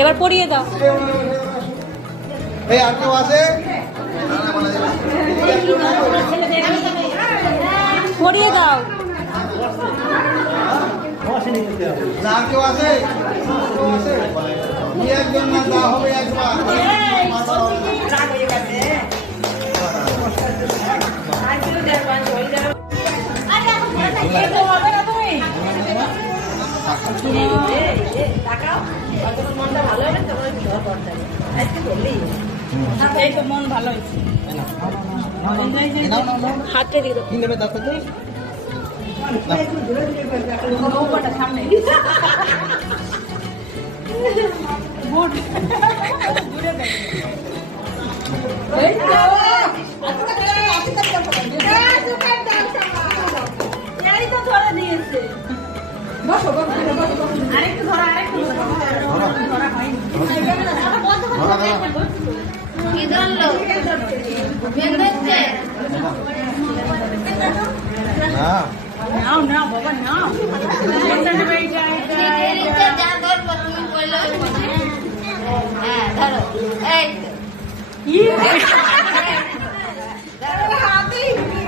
এবার পরিয়ে দাও। আর কেউ আছে? পরিয়ে দাও। না কেউ আছে? একজন না যা হবে একবার। মন ভালো হয়েছে। হাতে দিয়ে দাও। নৌকাটা সামনে আরেকটু ধরা আরেকটু ধরা হয়নি। নাও নাও বাবা নাও।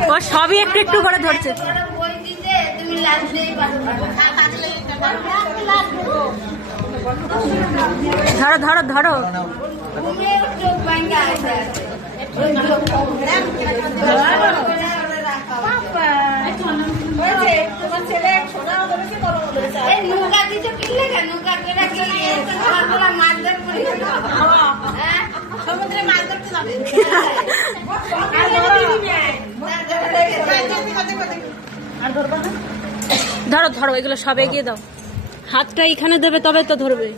ও সবই একটু একটু করে ধরছে। ধরো ধরো ধরো। ধরো ধরো এগুলো সব এগিয়ে দাও। হাতটা এখানে দেবে তবে তো ধরবে।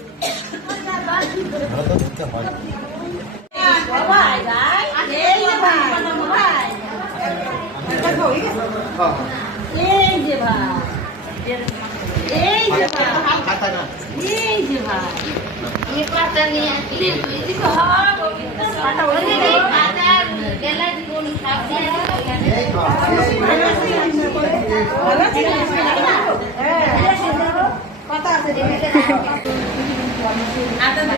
কথা আছে।